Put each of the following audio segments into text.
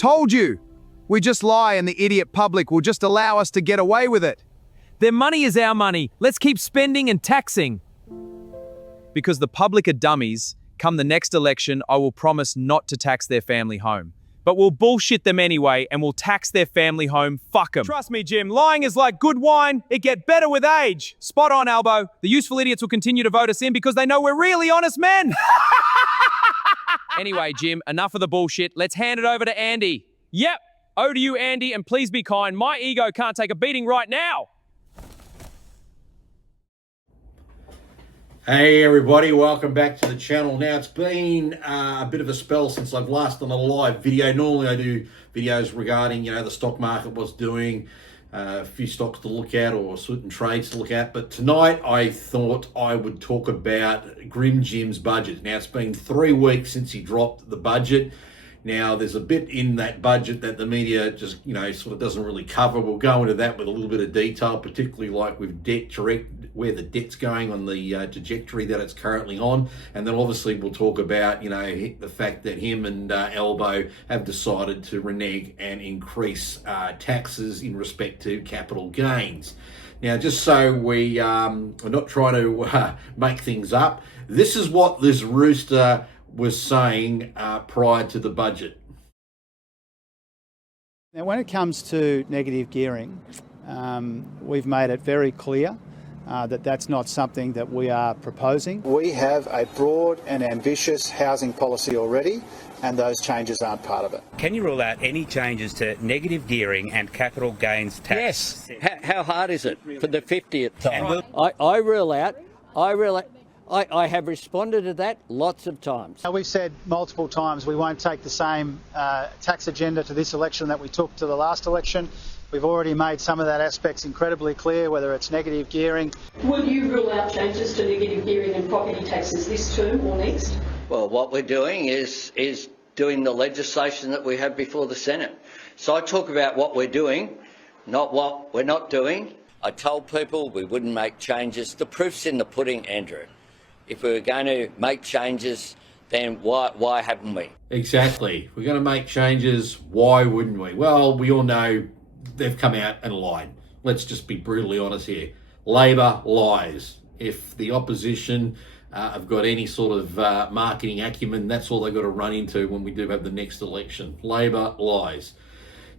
Told you. We just lie and the idiot public will just allow us to get away with it. Their money is our money. Let's keep spending and taxing. Because the public are dummies, come the next election, I will promise not to tax their family home. But we'll bullshit them anyway and we'll tax their family home. Fuck them. Trust me, Jim, lying is like good wine. It get better with age. Spot on, Albo. The useful idiots will continue to vote us in because they know we're really honest men. Anyway, Jim, enough of the bullshit. Let's hand it over to Andy. Yep. Over to you, Andy, and please be kind. My ego can't take a beating right now. Hey everybody, welcome back to the channel. Now it's been a bit of a spell since I've last done a live video. Normally I do videos regarding, the stock market, what's doing, a few stocks to look at or certain trades to look at. But tonight I thought I would talk about Grimm Jim's budget. Now it's been 3 weeks since he dropped the budget. Now there's a bit in that budget that the media just, sort of doesn't really cover. We'll go into that with a little bit of detail, particularly like with where the debt's going on the trajectory that it's currently on. And then obviously we'll talk about, the fact that him and Albo have decided to renege and increase taxes in respect to capital gains. Now, just so we are not trying to make things up, this is what this rooster was saying prior to the budget. Now, when it comes to negative gearing, we've made it very clear that that's not something that we are proposing. We have a broad and ambitious housing policy already, and those changes aren't part of it. Can you rule out any changes to negative gearing and capital gains tax? Yes. How hard is it for the 50th time? I have responded to that lots of times. Now, we've said multiple times we won't take the same tax agenda to this election that we took to the last election. We've already made some of that aspects incredibly clear, whether it's negative gearing. Will you rule out changes to negative gearing and property taxes this term or next? Well, what we're doing is doing the legislation that we have before the Senate. So I talk about what we're doing, not what we're not doing. I told people we wouldn't make changes. The proof's in the pudding, Andrew. If we were going to make changes, then why haven't we? Exactly. If we're going to make changes, why wouldn't we? Well, we all know they've come out and lied. Let's just be brutally honest here. Labor lies. If the opposition have got any sort of marketing acumen, that's all they've got to run into when we do have the next election. Labor lies.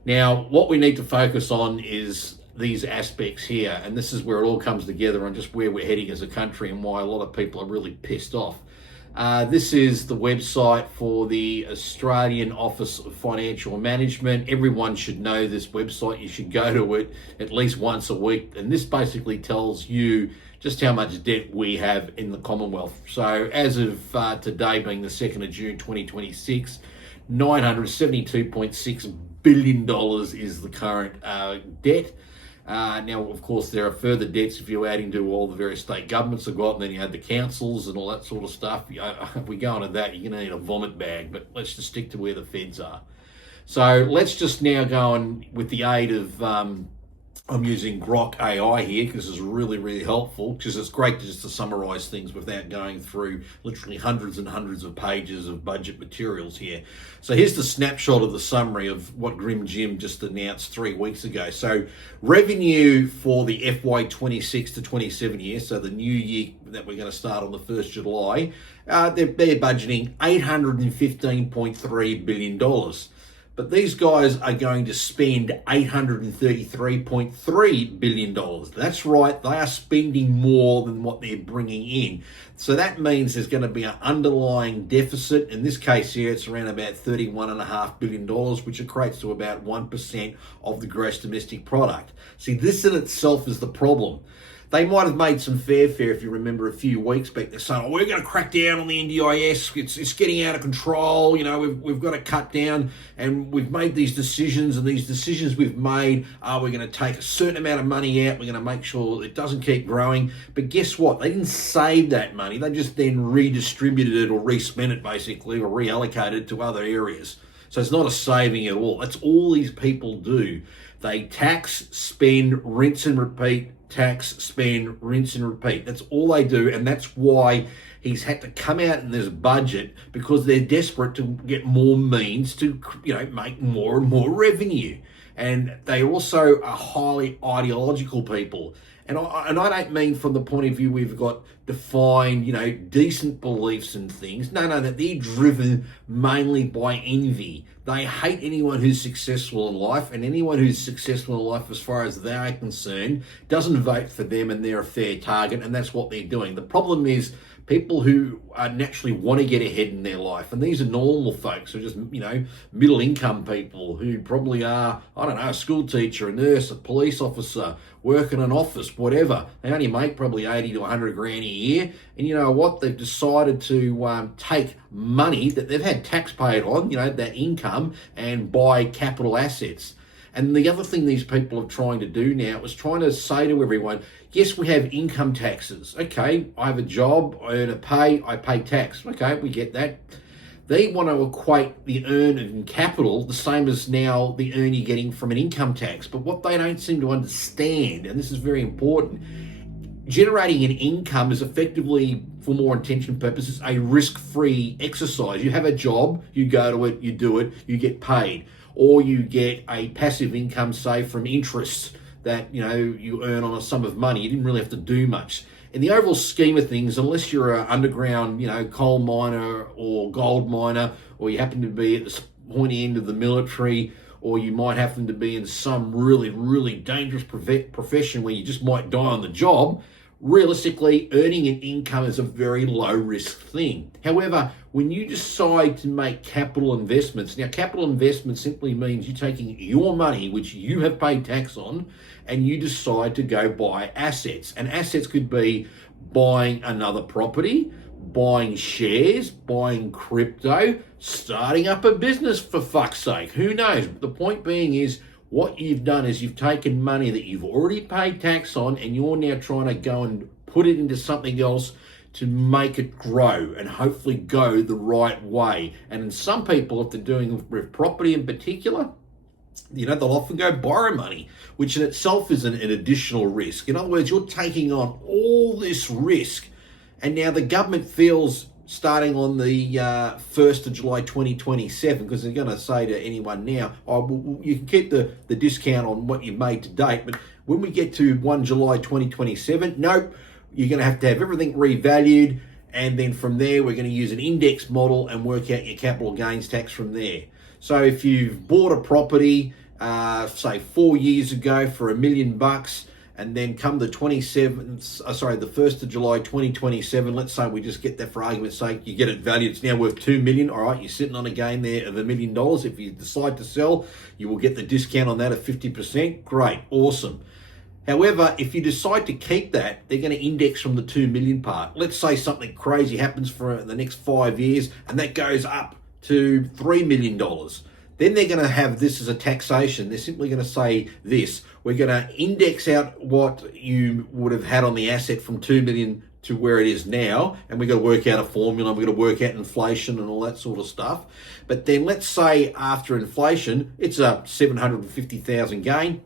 Now, what we need to focus on is these aspects here, and this is where it all comes together on just where we're heading as a country and why a lot of people are really pissed off. This is the website for the Australian Office of Financial Management. Everyone should know this website. You should go to it at least once a week, and this basically tells you just how much debt we have in the Commonwealth. So as of today, being the 2nd of June 2026, $972.6 billion is the current debt. Now, of course, there are further debts if you add into all the various state governments have got, and then you have the councils and all that sort of stuff. If we go into that, you're going to need a vomit bag, but let's just stick to where the feds are. So let's just now go on with the aid of, I'm using Grok AI here because it's really, really helpful, because it's great just to summarize things without going through literally hundreds and hundreds of pages of budget materials here. So here's the snapshot of the summary of what Grimm Jim just announced 3 weeks ago. So revenue for the FY 26 to 27 year, so the new year that we're going to start on the 1st July, they're budgeting $815.3 billion. But these guys are going to spend $833.3 billion. That's right, they are spending more than what they're bringing in. So that means there's going to be an underlying deficit. In this case here, it's around about $31.5 billion, which equates to about 1% of the gross domestic product. See, this in itself is the problem. They might have made some fanfare, if you remember, a few weeks back. They're saying, oh, we're going to crack down on the NDIS. It's getting out of control. We've got to cut down, and we've made these decisions, and these decisions we've made are we're going to take a certain amount of money out. We're going to make sure it doesn't keep growing. But guess what? They didn't save that money. They just then redistributed it or respent it, basically, or reallocated it to other areas. So it's not a saving at all. That's all these people do. They tax, spend, rinse and repeat, tax, spend, rinse and repeat. That's all they do, and that's why he's had to come out in this budget because they're desperate to get more means to, make more and more revenue. And they also are highly ideological people. And I don't mean from the point of view we've got defined, decent beliefs and things. No, that they're driven mainly by envy. They hate anyone who's successful in life, and anyone who's successful in life as far as they are concerned doesn't vote for them, and they're a fair target, and that's what they're doing. The problem is people who naturally want to get ahead in their life, and these are normal folks who are just, middle income people who probably are, a school teacher, a nurse, a police officer, work in an office, whatever. They only make probably 80 to 100 grand a year, and you know what? They've decided to take money that they've had tax paid on, that income, and buy capital assets. And the other thing these people are trying to do now is trying to say to everyone, yes, we have income taxes. Okay, I have a job, I earn a pay, I pay tax. Okay, we get that. They want to equate the earn in capital the same as now the earn you're getting from an income tax. But what they don't seem to understand, and this is very important, generating an income is effectively, for more intention purposes, a risk-free exercise. You have a job, you go to it, you do it, you get paid. Or you get a passive income, say, from interest that, you earn on a sum of money. You didn't really have to do much. In the overall scheme of things, unless you're an underground, coal miner or gold miner, or you happen to be at the pointy end of the military, or you might happen to be in some really, really dangerous profession where you just might die on the job, realistically, earning an income is a very low-risk thing. However, when you decide to make capital investments, now capital investment simply means you're taking your money, which you have paid tax on, and you decide to go buy assets. And assets could be buying another property, buying shares, buying crypto, starting up a business, for fuck's sake. Who knows? The point being is, what you've done is you've taken money that you've already paid tax on, and you're now trying to go and put it into something else to make it grow and hopefully go the right way. And in some people, if they're doing with property in particular, they'll often go borrow money, which in itself is an additional risk. In other words, you're taking on all this risk, and now the government feels, starting on the 1st of July 2027, because they're going to say to anyone now, you can keep the discount on what you've made to date, but when we get to 1 July 2027, nope, you're going to have everything revalued, and then from there we're going to use an index model and work out your capital gains tax from there. So if you've bought a property, say 4 years ago for $1 million, and then come the 1st of July 2027, let's say we just get that for argument's sake, you get it valued, it's now worth $2 million. All right, you're sitting on a gain there of $1 million. If you decide to sell, you will get the discount on that of 50%. Great, awesome. However, if you decide to keep that, they're going to index from the 2 million part. Let's say something crazy happens for the next 5 years, and that goes up to $3 million. Then they're going to have this as a taxation. They're simply going to say this: we're going to index out what you would have had on the asset from 2 million to where it is now, and we've got to work out a formula, we've got to work out inflation and all that sort of stuff. But then let's say after inflation, it's a 750,000 gain.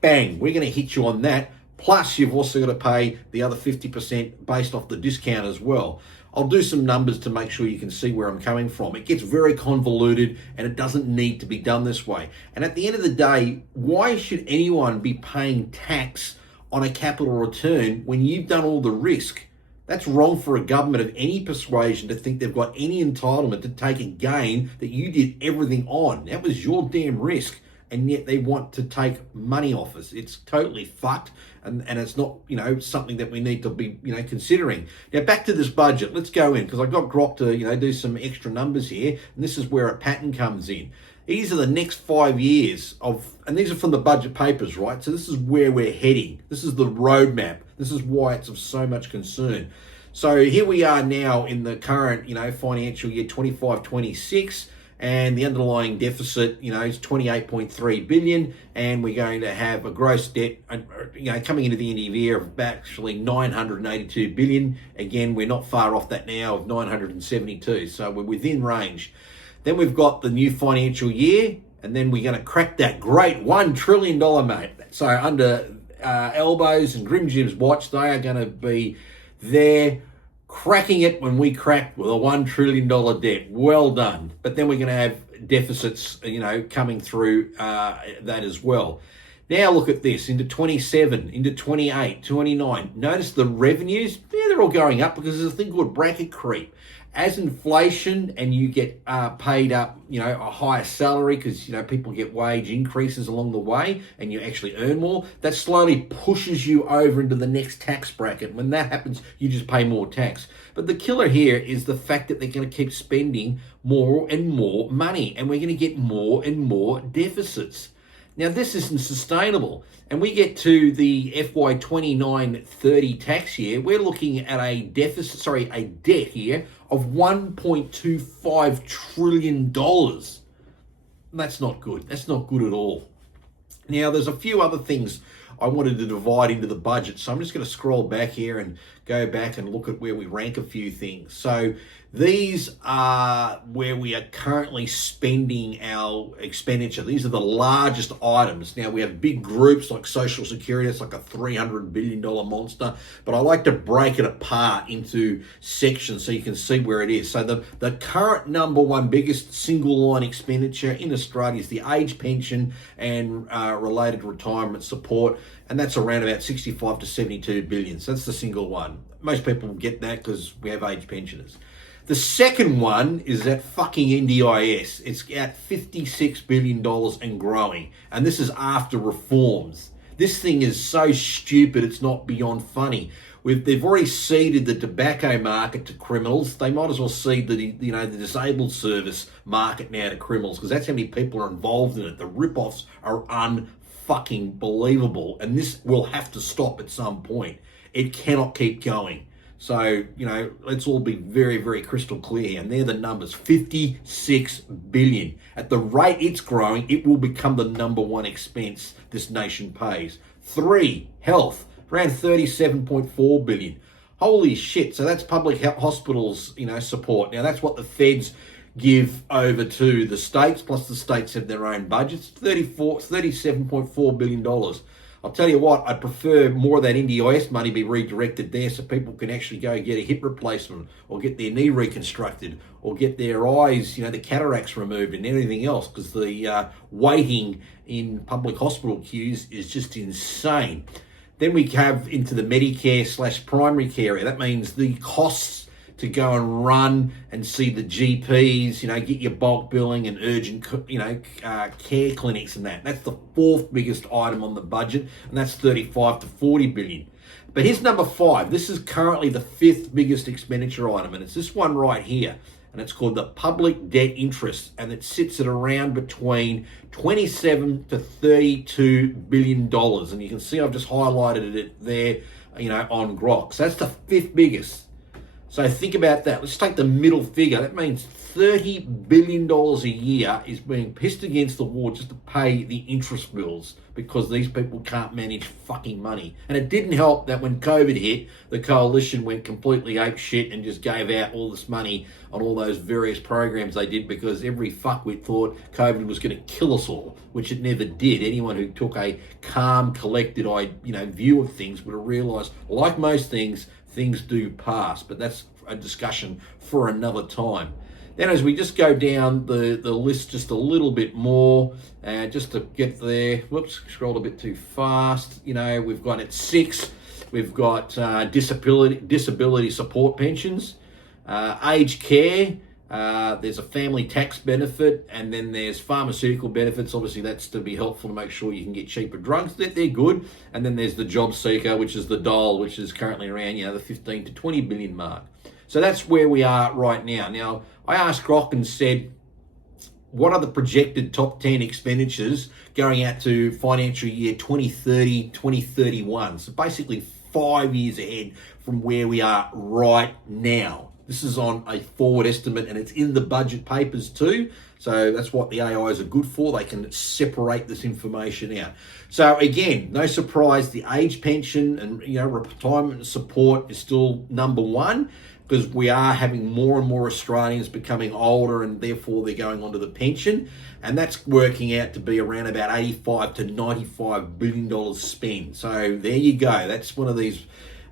Bang, we're going to hit you on that. Plus, you've also got to pay the other 50% based off the discount as well. I'll do some numbers to make sure you can see where I'm coming from. It gets very convoluted, and it doesn't need to be done this way. And at the end of the day, why should anyone be paying tax on a capital return when you've done all the risk? That's wrong for a government of any persuasion to think they've got any entitlement to take a gain that you did everything on. That was your damn risk. And yet they want to take money off us. It's totally fucked, and it's not, something that we need to be, considering. Now, back to this budget. Let's go in, because I got Grok to, do some extra numbers here, and this is where a pattern comes in. These are the next 5 years and these are from the budget papers, right? So this is where we're heading. This is the roadmap. This is why it's of so much concern. So here we are now in the current, financial year 25-26. And the underlying deficit, is 28.3 billion, and we're going to have a gross debt, coming into the end of the year of actually 982 billion. Again, we're not far off that now of 972, so we're within range. Then we've got the new financial year, and then we're going to crack that great $1 trillion, mate. So under Albo's and Grimm Jim's watch, they are going to be there, cracking it when we cracked with a $1 trillion debt. Well done. But then we're going to have deficits, coming through that as well. Now look at this, into 27, into 28, 29. Notice the revenues, they're all going up because there's a thing called bracket creep. As inflation and you get paid up, a higher salary because, people get wage increases along the way and you actually earn more, that slowly pushes you over into the next tax bracket. When that happens, you just pay more tax. But the killer here is the fact that they're going to keep spending more and more money and we're going to get more and more deficits. Now, this isn't sustainable. And we get to the FY 29-30 tax year, we're looking at a debt here of $1.25 trillion. That's not good. That's not good at all. Now, there's a few other things I wanted to divide into the budget. So I'm just going to scroll back here and go back and look at where we rank a few things. So these are where we are currently spending our expenditure. These are the largest items. Now, we have big groups like Social Security. It's like a $300 billion monster. But I like to break it apart into sections so you can see where it is. So the current number one biggest single line expenditure in Australia is the age pension and related retirement support. And that's around about 65 to 72 billion. So that's the single one. Most people get that because we have age pensioners. The second one is that fucking NDIS. It's at $56 billion and growing. And this is after reforms. This thing is so stupid, it's not beyond funny. They've already ceded the tobacco market to criminals. They might as well cede the disabled service market now to criminals because that's how many people are involved in it. The rip-offs are unfucking believable. And this will have to stop at some point. It cannot keep going. So, let's all be very, very crystal clear. And they're the numbers, 56 billion. At the rate it's growing, it will become the number one expense this nation pays. 3, health, around 37.4 billion. Holy shit. So that's public health hospitals, support. Now that's what the feds give over to the states, plus the states have their own budgets, $37.4 billion. I'll tell you what, I prefer more of that NDIS money be redirected there so people can actually go get a hip replacement or get their knee reconstructed or get their eyes, the cataracts removed and everything else because the waiting in public hospital queues is just insane. Then we have into the Medicare/primary care area. That means the costs to go and run and see the GPs, get your bulk billing and urgent, care clinics and that. That's the fourth biggest item on the budget, and that's 35 to 40 billion. But here's number 5. This is currently the 5th biggest expenditure item, and it's this one right here, and it's called the public debt interest, and it sits at around between 27 to 32 billion dollars. And you can see I've just highlighted it there, on Grok. So that's the 5th biggest. So think about that. Let's take the middle figure. That means $30 billion a year is being pissed against the wall just to pay the interest bills because these people can't manage fucking money. And it didn't help that when COVID hit, the coalition went completely apeshit and just gave out all this money on all those various programs they did because every fuckwit thought COVID was going to kill us all, which it never did. Anyone who took a calm, collected, view of things would have realised, like most things, things do pass, but that's a discussion for another time. Then as we just go down the list just a little bit more, just to get there, whoops, scrolled a bit too fast. We've got at 6, we've got disability support pensions, aged care, there's a family tax benefit, and then there's pharmaceutical benefits. Obviously, that's to be helpful to make sure you can get cheaper drugs. They're good. And then there's the job seeker, which is the dole, which is currently around, the 15 to 20 billion mark. So that's where we are right now. Now, I asked Grok and said, what are the projected top 10 expenditures going out to financial year 2030, 2031? So basically 5 years ahead from where we are right now. This is on a forward estimate and it's in the budget papers too. So that's what the AIs are good for. They can separate this information out. So again, no surprise, the age pension and retirement support is still number one because we are having more and more Australians becoming older and therefore they're going onto the pension. And that's working out to be around about 85 to $95 billion spent. So there you go. That's one of these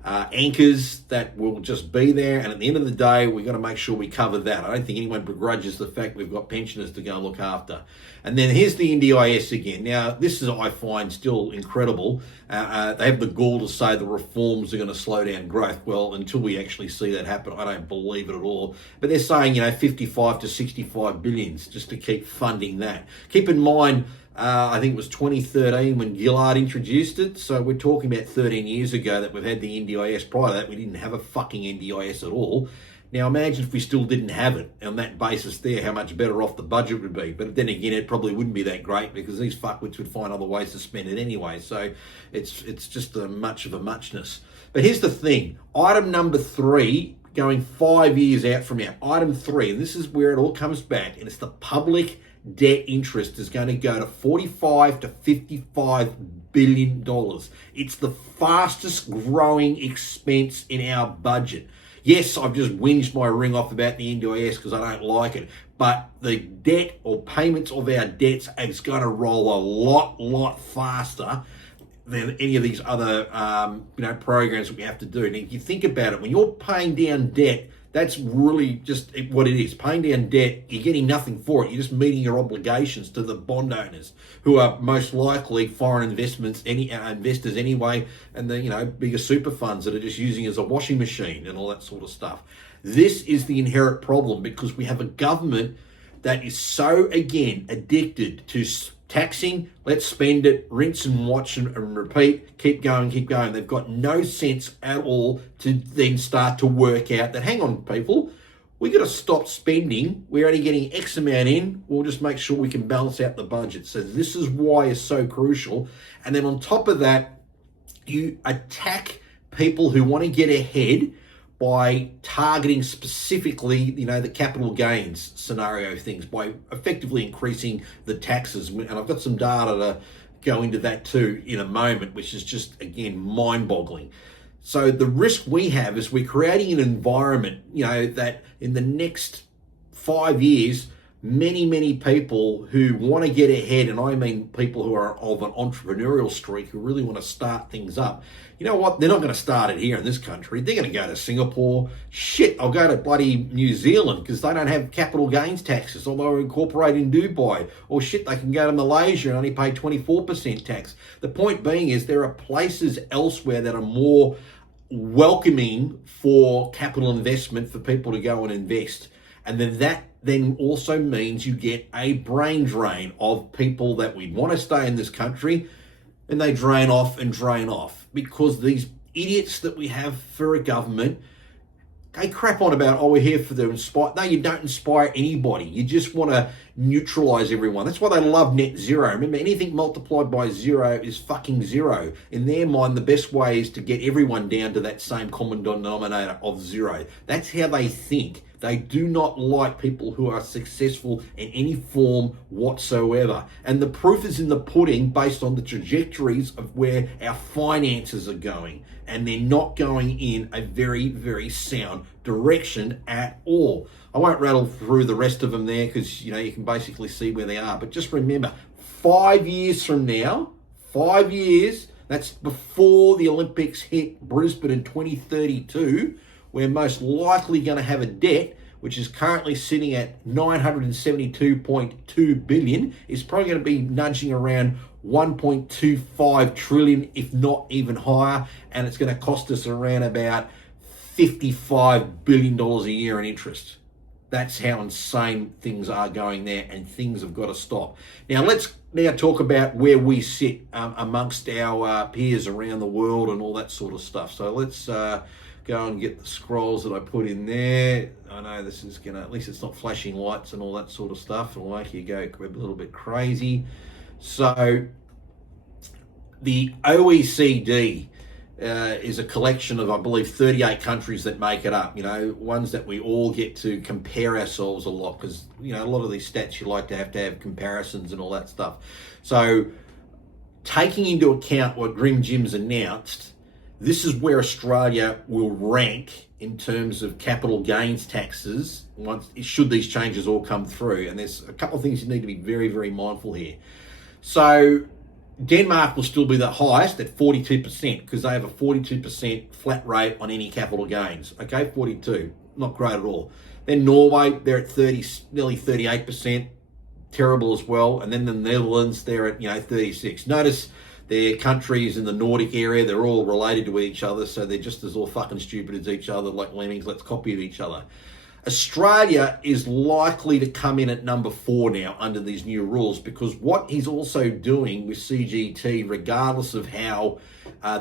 anchors that will just be there, and at the end of the day, we've got to make sure we cover that. I don't think anyone begrudges the fact we've got pensioners to go and look after. And then here's the NDIS again. Now, this is, I find, still incredible. They have the gall to say the reforms are going to slow down growth. Well, until we actually see that happen, I don't believe it at all. But they're saying, 55 to 65 billions just to keep funding that. Keep in mind, I think it was 2013 when Gillard introduced it. So we're talking about 13 years ago that we've had the NDIS. Prior to that, we didn't have a fucking NDIS at all. Now imagine if we still didn't have it on that basis there, how much better off the budget would be. But then again, it probably wouldn't be that great because these fuckwits would find other ways to spend it anyway. So it's just a much of a muchness. But here's the thing. Item number 3, going 5 years out from now. Item 3, and this is where it all comes back, and it's the public debt interest is going to go to $45 to $55 billion. It's the fastest growing expense in our budget. Yes, I've just whinged my ring off about the NDIS because I don't like it, but the debt or payments of our debts is going to roll a lot faster than any of these other programs that we have to do. And if you think about it, when you're paying down debt, that's really just what it is. Paying down debt, you're getting nothing for it. You're just meeting your obligations to the bond owners, who are most likely foreign investors anyway, and the bigger super funds that are just using it as a washing machine and all that sort of stuff. This is the inherent problem because we have a government that is so, again, addicted to taxing. Let's spend it, rinse and watch and repeat, keep going. They've got no sense at all to then start to work out that, hang on, people, we got to stop spending. We're only getting X amount in. We'll just make sure we can balance out the budget. So this is why it's so crucial. And then on top of that, you attack people who want to get ahead by targeting specifically, the capital gains scenario things, by effectively increasing the taxes. And I've got some data to go into that too in a moment, which is just, again, mind-boggling. So the risk we have is we're creating an environment, that in the next 5 years, many people who want to get ahead, and I mean people who are of an entrepreneurial streak, who really want to start things up. You know what? They're not going to start it here in this country. They're going to go to Singapore. Shit, I'll go to bloody New Zealand because they don't have capital gains taxes, although they're incorporated in Dubai. Or shit, they can go to Malaysia and only pay 24% tax. The point being is there are places elsewhere that are more welcoming for capital investment for people to go and invest. And then that then also means you get a brain drain of people that we want to stay in this country, and they drain off because these idiots that we have for a government, they crap on about, we're here for the inspire. No, you don't inspire anybody. You just want to neutralize everyone. That's why they love net zero. Remember, anything multiplied by zero is fucking zero. In their mind, the best way is to get everyone down to that same common denominator of zero. That's how they think. They do not like people who are successful in any form whatsoever. And the proof is in the pudding based on the trajectories of where our finances are going. And they're not going in a very sound direction at all. I won't rattle through the rest of them there because, you can basically see where they are. But just remember, 5 years from now, 5 years, that's before the Olympics hit Brisbane in 2032, we're most likely going to have a debt which is currently sitting at 972.2 billion, is probably going to be nudging around 1.25 trillion, if not even higher, and it's going to cost us around about $55 billion a year in interest. That's how insane things are going there, and things have got to stop. Now, let's talk about where we sit amongst our peers around the world and all that sort of stuff. So let's go and get the scrolls that I put in there. I know this is going to, at least it's not flashing lights and all that sort of stuff. It'll make you go a little bit crazy. So the OECD is a collection of, I believe, 38 countries that make it up, ones that we all get to compare ourselves a lot because, a lot of these stats you like to have comparisons and all that stuff. So taking into account what Grimm Jim's announced, this is where Australia will rank in terms of capital gains taxes should these changes all come through. And there's a couple of things you need to be very mindful here. So Denmark will still be the highest at 42% because they have a 42% flat rate on any capital gains. Okay, 42, not great at all. Then Norway, they're at 30, nearly 38%, terrible as well. And then the Netherlands, they're at 36. Notice their countries in the Nordic area, they're all related to each other, so they're just as all fucking stupid as each other, like lemmings. Let's copy of each other. Australia is likely to come in at number 4 now under these new rules, because what he's also doing with CGT, regardless of how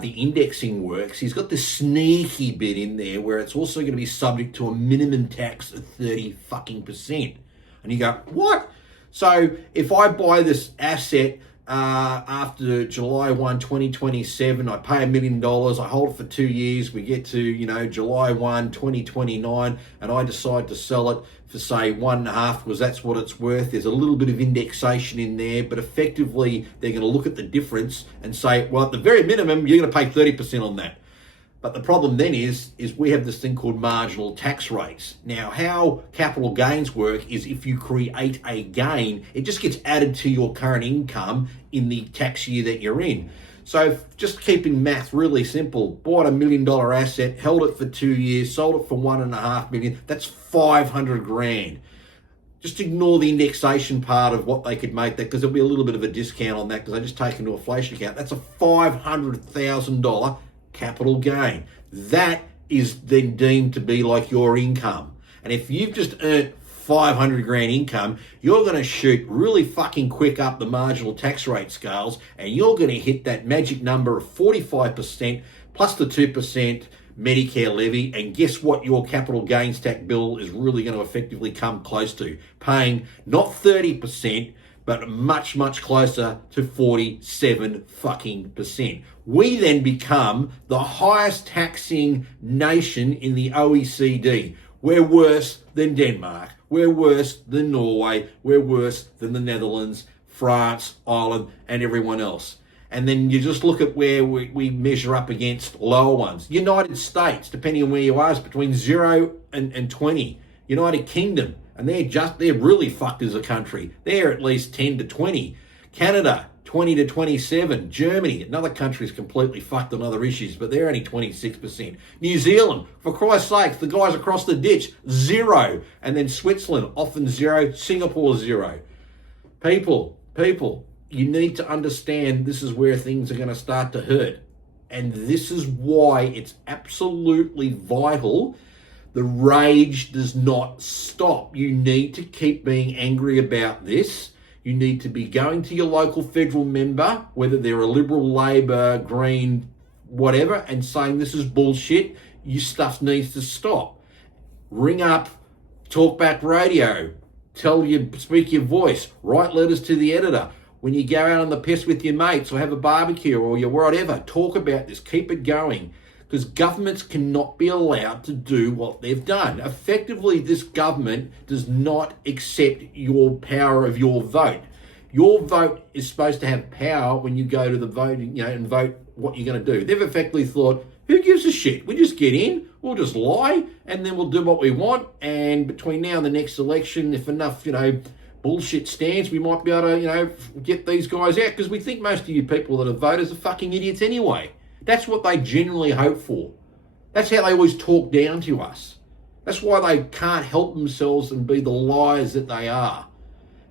the indexing works, he's got this sneaky bit in there where it's also going to be subject to a minimum tax of 30%. And you go, what? So if I buy this asset after July 1, 2027, I pay $1 million, I hold it for 2 years, we get to, July 1, 2029, and I decide to sell it for, say, 1.5, because that's what it's worth. There's a little bit of indexation in there, but effectively they're going to look at the difference and say, well, at the very minimum, you're going to pay 30% on that. But the problem then is we have this thing called marginal tax rates. Now, how capital gains work is if you create a gain, it just gets added to your current income in the tax year that you're in. So just keeping math really simple, bought $1 million asset, held it for 2 years, sold it for $1.5 million, that's 500 grand. Just ignore the indexation part of what they could make that, because there'll be a little bit of a discount on that because they just take into inflation account. That's a $500,000 capital gain. That is then deemed to be like your income. And if you've just earned 500 grand income, you're going to shoot really fucking quick up the marginal tax rate scales, and you're going to hit that magic number of 45% plus the 2% Medicare levy. And guess what your capital gains tax bill is really going to effectively come close to? Paying not 30%, but much, much closer to 47 fucking percent. We then become the highest taxing nation in the OECD. We're worse than Denmark. We're worse than Norway. We're worse than the Netherlands, France, Ireland, and everyone else. And then you just look at where we measure up against lower ones. United States, depending on where you are, is between 0 and 20. United Kingdom, and they're really fucked as a country. They're at least 10 to 20. Canada, 20 to 27. Germany, another country, is completely fucked on other issues, but they're only 26%. New Zealand, for Christ's sakes, the guys across the ditch, 0. And then Switzerland, often 0. Singapore, 0. People, you need to understand this is where things are going to start to hurt. And this is why it's absolutely vital. The rage does not stop. You need to keep being angry about this. You need to be going to your local federal member, whether they're a Liberal, Labor, Green, whatever, and saying this is bullshit. Your stuff needs to stop. Ring up Talkback Radio. Speak your voice. Write letters to the editor. When you go out on the piss with your mates or have a barbecue or your whatever, talk about this. Keep it going. Because governments cannot be allowed to do what they've done. Effectively, this government does not accept your power of your vote. Your vote is supposed to have power when you go to the voting, and vote what you're going to do. They've effectively thought, who gives a shit? We just get in, we'll just lie, and then we'll do what we want. And between now and the next election, if enough, bullshit stands, we might be able to, get these guys out, because we think most of you people that are voters are fucking idiots anyway. That's what they generally hope for. That's how they always talk down to us. That's why they can't help themselves and be the liars that they are.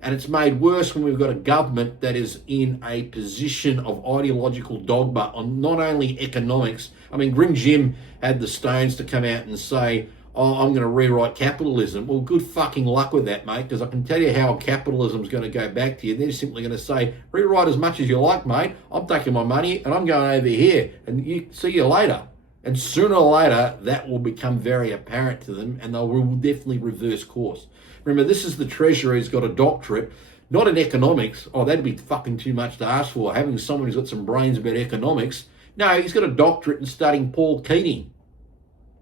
And it's made worse when we've got a government that is in a position of ideological dogma on not only economics. I mean, Grimm Jim had the stones to come out and say, I'm going to rewrite capitalism. Well, good fucking luck with that, mate, because I can tell you how capitalism's going to go back to you. They're simply going to say, rewrite as much as you like, mate. I'm taking my money and I'm going over here, and see you later. And sooner or later, that will become very apparent to them, and they will definitely reverse course. Remember, this is the Treasurer who's got a doctorate, not in economics. Oh, that'd be fucking too much to ask for, having someone who's got some brains about economics. No, he's got a doctorate in studying Paul Keating.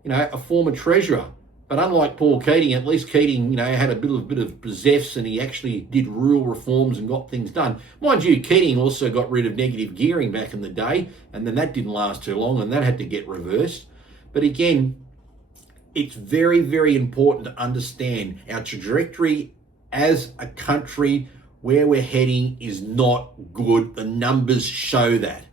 A former treasurer. But unlike Paul Keating, at least Keating, had a bit of zefs, and he actually did real reforms and got things done. Mind you, Keating also got rid of negative gearing back in the day, and then that didn't last too long, and that had to get reversed. But again, it's very, very important to understand our trajectory as a country where we're heading is not good. The numbers show that.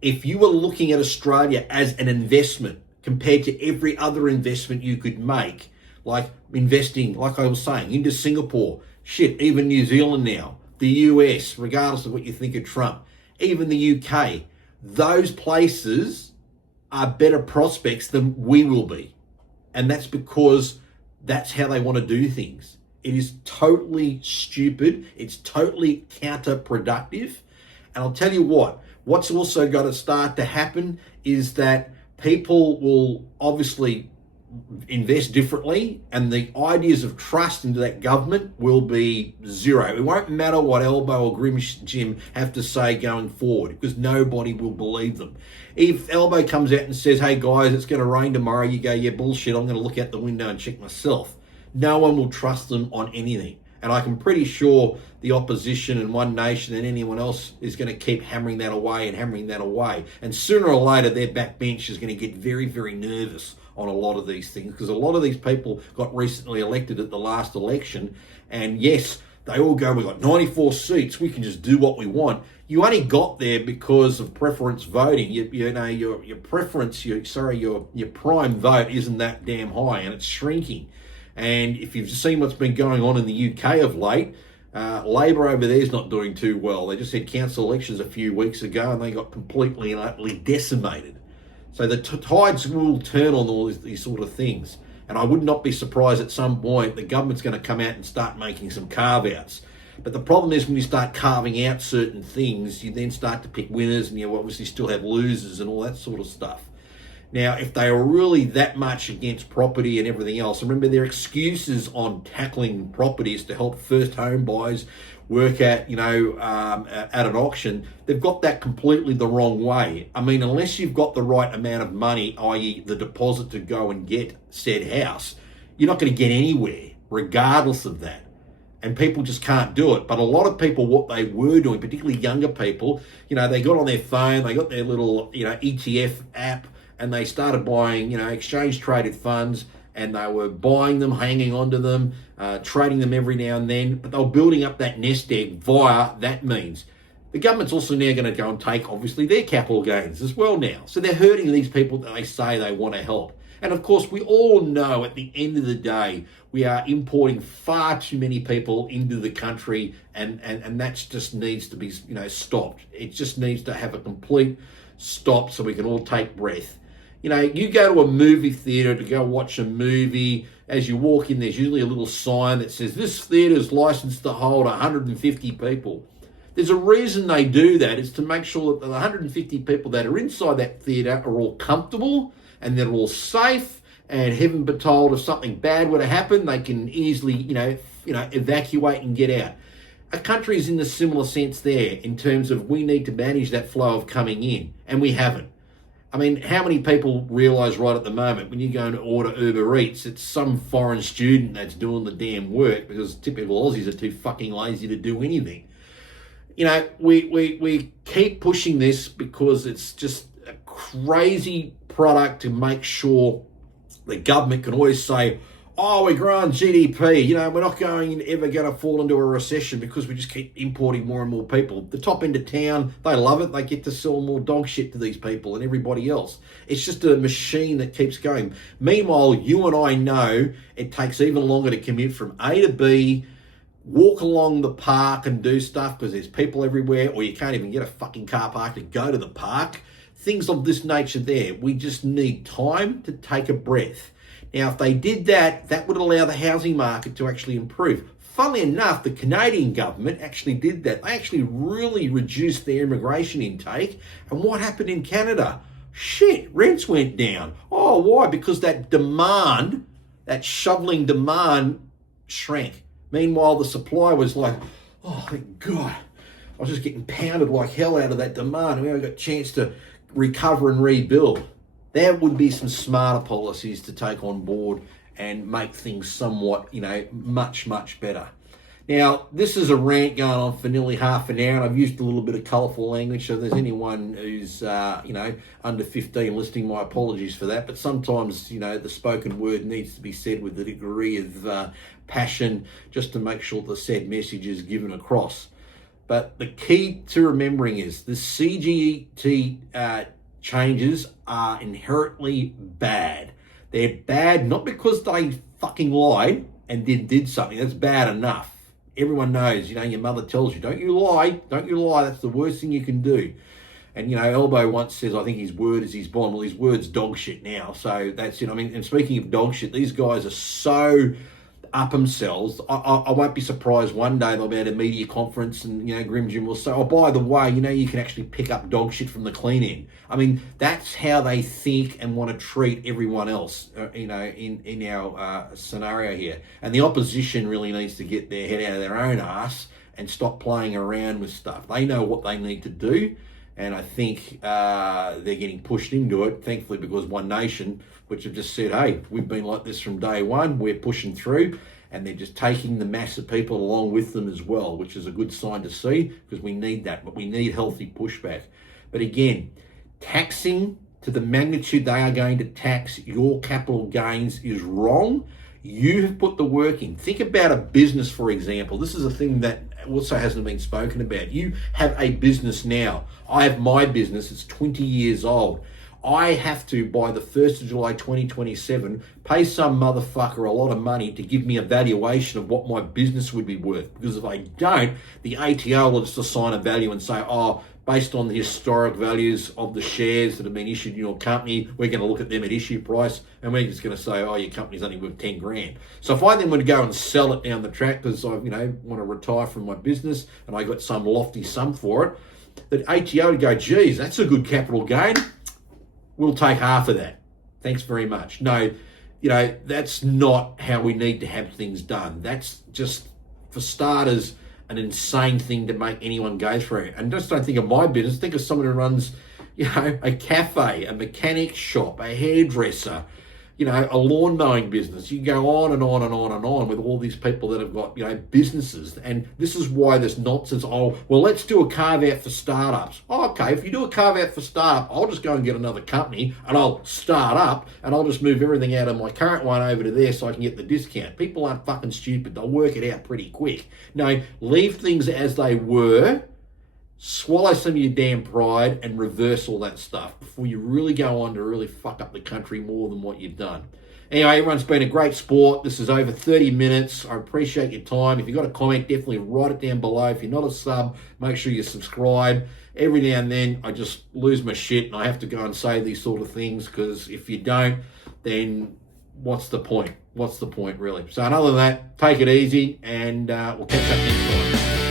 If you were looking at Australia as an investment compared to every other investment you could make, like investing, like I was saying, into Singapore, shit, even New Zealand now, the US, regardless of what you think of Trump, even the UK, those places are better prospects than we will be. And that's because that's how they want to do things. It is totally stupid. It's totally counterproductive. And I'll tell you what's also got to start to happen is that people will obviously invest differently, and the ideas of trust into that government will be zero. It won't matter what Albo or Grimm Jim have to say going forward, because nobody will believe them. If Albo comes out and says, hey guys, it's going to rain tomorrow, you go, yeah, bullshit, I'm going to look out the window and check myself. No one will trust them on anything. And I'm pretty sure the opposition and One Nation and anyone else is going to keep hammering that away and hammering that away. And sooner or later, their backbench is going to get very, very nervous on a lot of these things, because a lot of these people got recently elected at the last election. And yes, they all go, we've got 94 seats, we can just do what we want. You only got there because of preference voting. You know, your preference, your prime vote isn't that damn high, and it's shrinking. And if you've seen what's been going on in the UK of late, Labor over there is not doing too well. They just had council elections a few weeks ago and they got completely and utterly decimated. So the tides will turn on all these sort of things. And I would not be surprised at some point the government's going to come out and start making some carve-outs. But the problem is when you start carving out certain things, you then start to pick winners, and you obviously still have losers and all that sort of stuff. Now, if they are really that much against property and everything else, remember their excuses on tackling properties to help first home buyers work at, at an auction, they've got that completely the wrong way. I mean, unless you've got the right amount of money, i.e. the deposit to go and get said house, you're not going to get anywhere, regardless of that. And people just can't do it. But a lot of people, what they were doing, particularly younger people, they got on their phone, they got their little, ETF app, and they started buying, exchange traded funds, and they were buying them, hanging onto them, trading them every now and then, but they were building up that nest egg via that means. The government's also now going to go and take, obviously, their capital gains as well now. So they're hurting these people that they say they want to help. And of course, we all know at the end of the day, we are importing far too many people into the country, and that just needs to be, stopped. It just needs to have a complete stop so we can all take breath. You go to a movie theatre to go watch a movie. As you walk in, there's usually a little sign that says, this theatre is licensed to hold 150 people. There's a reason they do that. It's to make sure that the 150 people that are inside that theatre are all comfortable and they're all safe, and heaven be told, if something bad were to happen, they can easily, evacuate and get out. A country is in a similar sense there in terms of we need to manage that flow of coming in, and we haven't. I mean, how many people realise right at the moment when you go and order Uber Eats, it's some foreign student that's doing the damn work, because typical Aussies are too fucking lazy to do anything. We keep pushing this because it's just a crazy product to make sure the government can always say, oh, we're growing GDP, we're not ever going to fall into a recession because we just keep importing more and more people. The top end of town, they love it. They get to sell more dog shit to these people and everybody else. It's just a machine that keeps going. Meanwhile, you and I know it takes even longer to commute from A to B, walk along the park and do stuff because there's people everywhere, or you can't even get a fucking car park to go to the park. Things of this nature there. We just need time to take a breath. Now, if they did that, that would allow the housing market to actually improve. Funnily enough, the Canadian government actually did that. They actually really reduced their immigration intake. And what happened in Canada? Shit, rents went down. Oh, why? Because that demand, that shoveling demand shrank. Meanwhile, the supply was like, oh, thank God. I was just getting pounded like hell out of that demand. And we only got a chance to recover and rebuild. There would be some smarter policies to take on board and make things somewhat, much, much better. Now, this is a rant going on for nearly half an hour, and I've used a little bit of colourful language, so if there's anyone who's, under 15 listening, my apologies for that. But sometimes, the spoken word needs to be said with a degree of passion just to make sure the said message is given across. But the key to remembering is the CGT changes are inherently bad. They're bad not because they fucking lied and did something. That's bad enough. Everyone knows, your mother tells you, don't you lie, that's the worst thing you can do. And, Albo once says, I think his word is his bond. Well, his word's dog shit now, so that's it. I mean, and speaking of dog shit, these guys are so up themselves. I won't be surprised one day they'll be at a media conference and, Grimm Jim will say, oh, by the way, you can actually pick up dog shit from the clean end. I mean, that's how they think and want to treat everyone else, in our scenario here. And the opposition really needs to get their head out of their own ass and stop playing around with stuff. They know what they need to do. And I think they're getting pushed into it, thankfully, because One Nation, which have just said, hey, we've been like this from day one, we're pushing through, and they're just taking the mass of people along with them as well, which is a good sign to see, because we need that, but we need healthy pushback. But again, taxing to the magnitude they are going to tax your capital gains is wrong. You have put the work in. Think about a business, for example. This is a thing that also hasn't been spoken about. You have a business now. I have my business. It's 20 years old. I have to, by the 1st of July 2027, pay some motherfucker a lot of money to give me a valuation of what my business would be worth. Because if I don't, the ATO will just assign a value and say, oh, based on the historic values of the shares that have been issued in your company, we're going to look at them at issue price, and we're just going to say, oh, your company's only worth 10 grand. So if I then would go and sell it down the track because I, want to retire from my business and I got some lofty sum for it, the ATO would go, geez, that's a good capital gain. We'll take half of that. Thanks very much. No, that's not how we need to have things done. That's just, for starters, an insane thing to make anyone go through. And just don't think of my business. Think of someone who runs, a cafe, a mechanic shop, a hairdresser, a lawn mowing business. You can go on and on and on and on with all these people that have got, businesses. And this is why this nonsense, oh, well, let's do a carve out for startups. Oh, okay, if you do a carve out for startup, I'll just go and get another company and I'll start up and I'll just move everything out of my current one over to there so I can get the discount. People aren't fucking stupid. They'll work it out pretty quick. No, leave things as they were. Swallow some of your damn pride and reverse all that stuff before you really go on to really fuck up the country more than what you've done. Anyway, everyone's been a great sport. This is over 30 minutes. I appreciate your time. If you've got a comment, definitely write it down below. If you're not a sub, make sure you subscribe. Every now and then, I just lose my shit and I have to go and say these sort of things, because if you don't, then what's the point? What's the point, really? So other than that, take it easy, and we'll catch up next time.